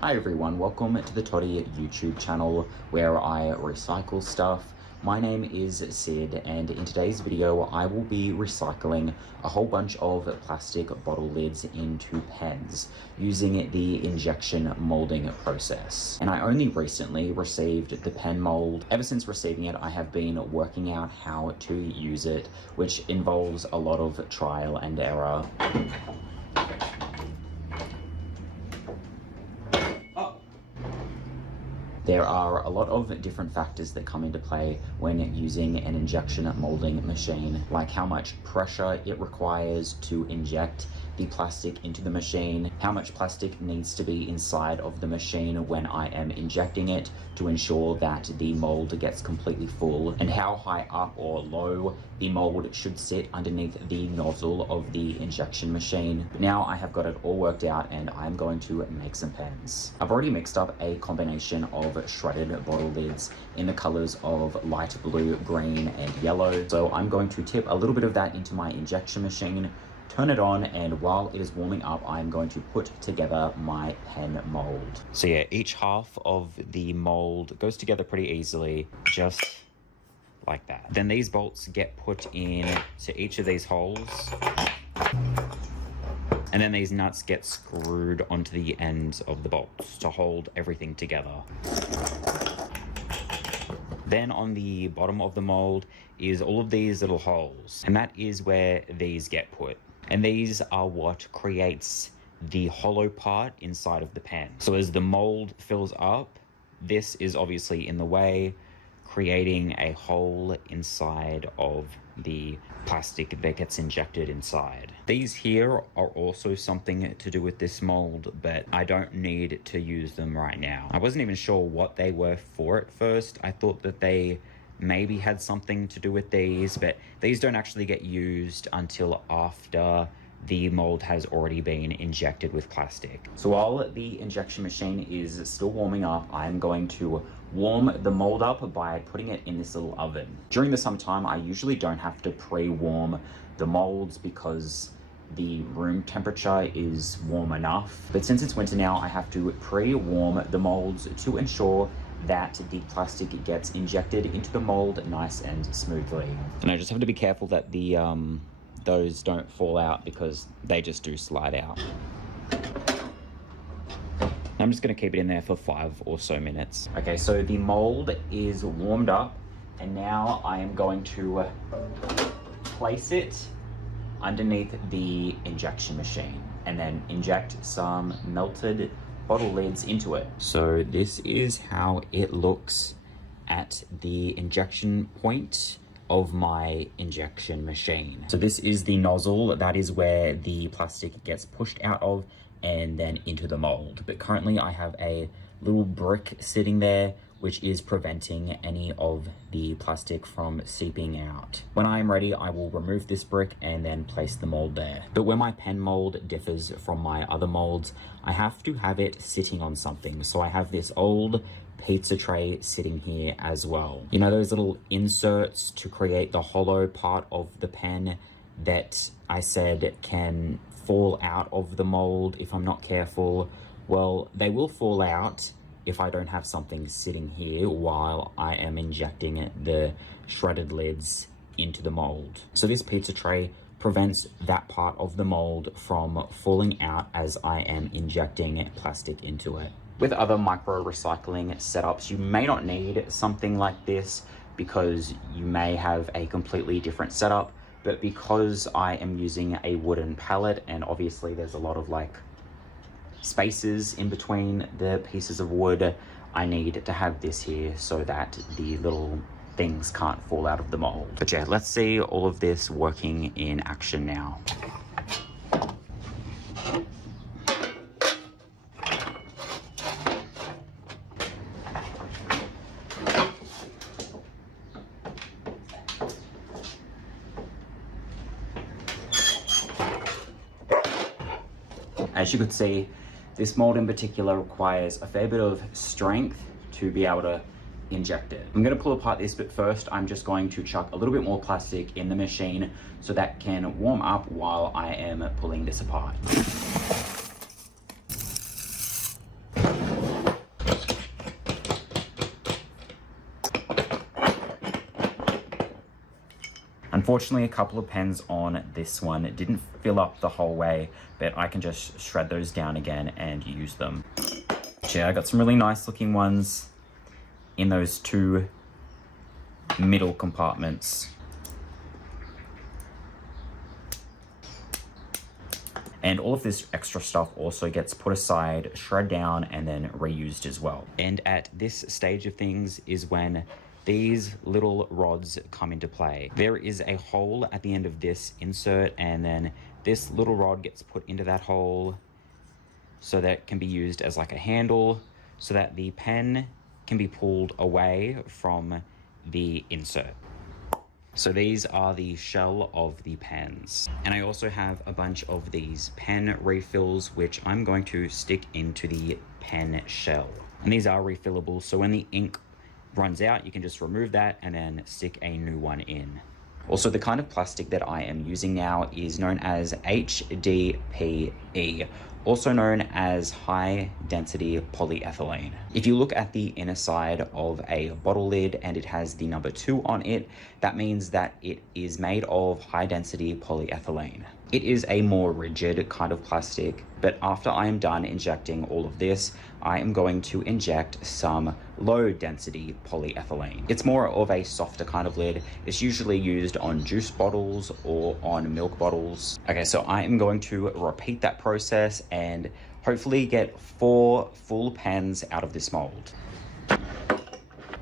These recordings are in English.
Hi everyone, welcome to the TOTI YouTube channel where I recycle stuff. My name is Sid, and in today's video I will be recycling a whole bunch of plastic bottle lids into pens using the injection molding process. And I only recently received the pen mold. Ever since receiving it, I have been working out how to use it, which involves a lot of trial and error. There are a lot of different factors that come into play when using an injection molding machine, like how much pressure it requires to inject the plastic into the machine, how much plastic needs to be inside of the machine when I am injecting it to ensure that the mold gets completely full, and how high up or low the mold should sit underneath the nozzle of the injection machine. Now I have got it all worked out and I'm going to make some pens. I've already mixed up a combination of shredded bottle lids in the colors of light blue, green, and yellow. So I'm going to tip a little bit of that into my injection machine, turn it on, and while it is warming up, I'm going to put together my pen mold. So yeah, each half of the mold goes together pretty easily, just like that. Then these bolts get put in to each of these holes, and then these nuts get screwed onto the ends of the bolts to hold everything together. Then on the bottom of the mold is all of these little holes, and that is where these get put. And these are what creates the hollow part inside of the pen. So as the mold fills up, this is obviously in the way, creating a hole inside of the plastic that gets injected inside. These here are also something to do with this mold, but I don't need to use them right now. I wasn't even sure what they were for at first. I thought that they maybe had something to do with these, but these don't actually get used until after the mold has already been injected with plastic. So while the injection machine is still warming up, I'm going to warm the mold up by putting it in this little oven. During the summertime, I usually don't have to pre-warm the molds because the room temperature is warm enough. But since it's winter now, I have to pre-warm the molds to ensure that the plastic gets injected into the mold nice and smoothly. And I just have to be careful that the those don't fall out because they just do slide out. I'm just going to keep it in there for 5 or so minutes. Okay, so the mold is warmed up, and now I am going to place it underneath the injection machine and then inject some melted bottle lids into it. So this is how it looks at the injection point of my injection machine. So this is the nozzle, that is where the plastic gets pushed out of and then into the mold. But currently I have a little brick sitting there which is preventing any of the plastic from seeping out. When I am ready, I will remove this brick and then place the mold there. But where my pen mold differs from my other molds, I have to have it sitting on something. So I have this old pizza tray sitting here as well. You know those little inserts to create the hollow part of the pen that I said can fall out of the mold if I'm not careful? Well, they will fall out if I don't have something sitting here while I am injecting the shredded lids into the mold. So this pizza tray prevents that part of the mold from falling out as I am injecting plastic into it. With other micro recycling setups, you may not need something like this because you may have a completely different setup, but because I am using a wooden pallet, and obviously there's a lot of spaces in between the pieces of wood, I need to have this here so that the little things can't fall out of the mold. But yeah, let's see all of this working in action now. As you could see, this mold in particular requires a fair bit of strength to be able to inject it. I'm going to pull apart this, but first I'm just going to chuck a little bit more plastic in the machine so that can warm up while I am pulling this apart. Unfortunately, a couple of pens on this one didn't fill up the whole way, but I can just shred those down again and use them. But yeah, I got some really nice looking ones in those two middle compartments. And all of this extra stuff also gets put aside, shred down, and then reused as well. And at this stage of things is when these little rods come into play. There is a hole at the end of this insert, and then this little rod gets put into that hole so that it can be used as like a handle so that the pen can be pulled away from the insert. So these are the shell of the pens. And I also have a bunch of these pen refills, which I'm going to stick into the pen shell. And these are refillable, so when the ink runs out, you can just remove that and then stick a new one in. Also, the kind of plastic that I am using now is known as HDPE, also known as high density polyethylene. If you look at the inner side of a bottle lid and it has the number 2 on it, that means that it is made of high density polyethylene. It is a more rigid kind of plastic, but after I am done injecting all of this, I am going to inject some low density polyethylene. It's more of a softer kind of lid. It's usually used on juice bottles or on milk bottles. Okay, so I am going to repeat that process and hopefully get 4 full pens out of this mold.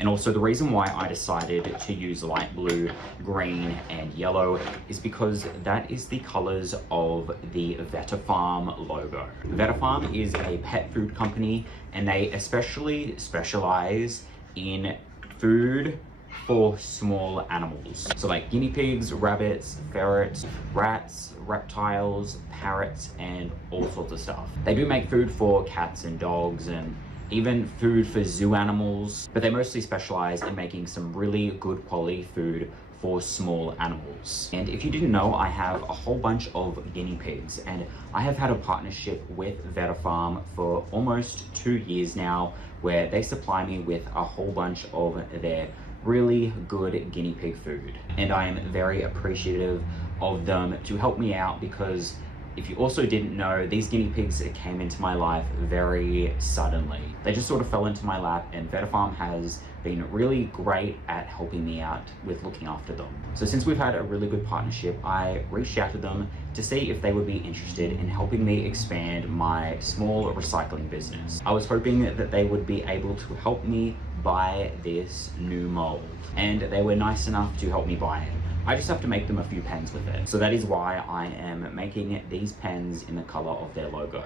And also the reason why I decided to use light blue, green, and yellow is because that is the colors of the VetaFarm logo. VetaFarm is a pet food company, and they especially specialize in food for small animals. So like guinea pigs, rabbits, ferrets, rats, reptiles, parrots, and all sorts of stuff. They do make food for cats and dogs and even food for zoo animals, but they mostly specialize in making some really good quality food for small animals. And if you didn't know, I have a whole bunch of guinea pigs, and I have had a partnership with VetaFarm for almost 2 years now, where they supply me with a whole bunch of their really good guinea pig food. And I am very appreciative of them to help me out, because if you also didn't know, these guinea pigs came into my life very suddenly. They just sort of fell into my lap, and VetaFarm has been really great at helping me out with looking after them. So since we've had a really good partnership, I reached out to them to see if they would be interested in helping me expand my small recycling business. I was hoping that they would be able to help me buy this new mold, and they were nice enough to help me buy it. I just have to make them a few pens with it. So that is why I am making these pens in the color of their logo.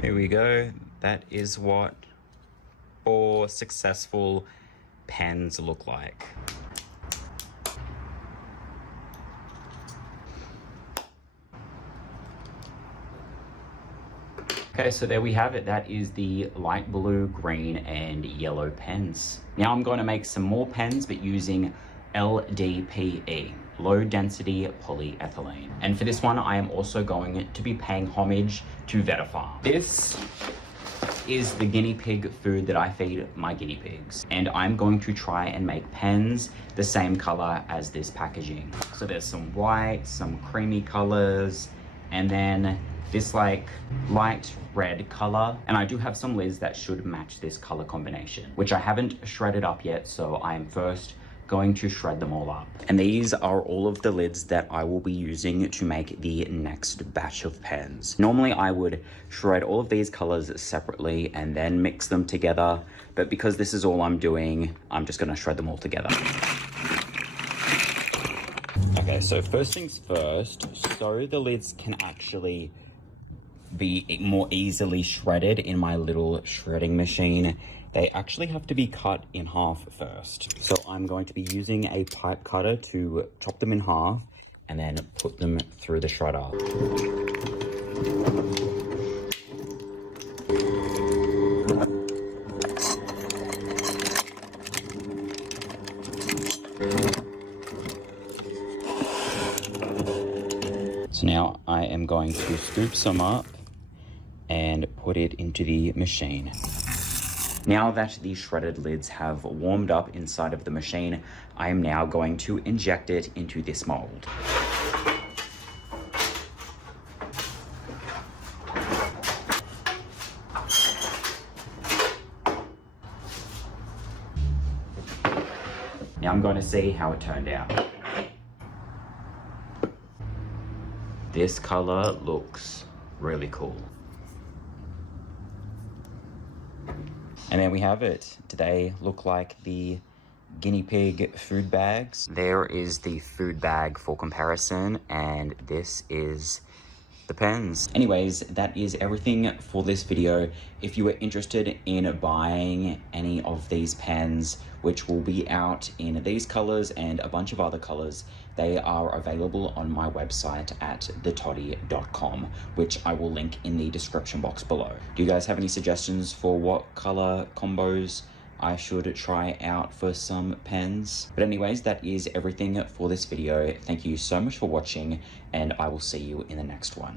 Here we go. That is what 4 successful pens look like. Okay, so there we have it. That is the light blue, green, and yellow pens. Now I'm going to make some more pens, but using LDPE, low density polyethylene. And for this one, I am also going to be paying homage to VetaFarm. This is the guinea pig food that I feed my guinea pigs. And I'm going to try and make pens the same color as this packaging. So there's some white, some creamy colors, and then this like light red color. And I do have some lids that should match this color combination, which I haven't shredded up yet, so I am first going to shred them all up. And these are all of the lids that I will be using to make the next batch of pens. Normally I would shred all of these colors separately and then mix them together, but because this is all I'm doing, I'm just gonna shred them all together. Okay, so first things first, so the lids can actually be more easily shredded in my little shredding machine, they actually have to be cut in half first. So I'm going to be using a pipe cutter to chop them in half and then put them through the shredder. So now I am going to scoop some up and put it into the machine. Now that the shredded lids have warmed up inside of the machine, I am now going to inject it into this mold. Now I'm going to see how it turned out. This color looks really cool. And there we have it. Do they look like the guinea pig food bags? There is the food bag for comparison, and this is the pens. Anyways, that is everything for this video. If you are interested in buying any of these pens, which will be out in these colors and a bunch of other colors, they are available on my website at thetoti.com, which I will link in the description box below. Do you guys have any suggestions for what color combos I should try out for some pens? But anyways, that is everything for this video. Thank you so much for watching, and I will see you in the next one.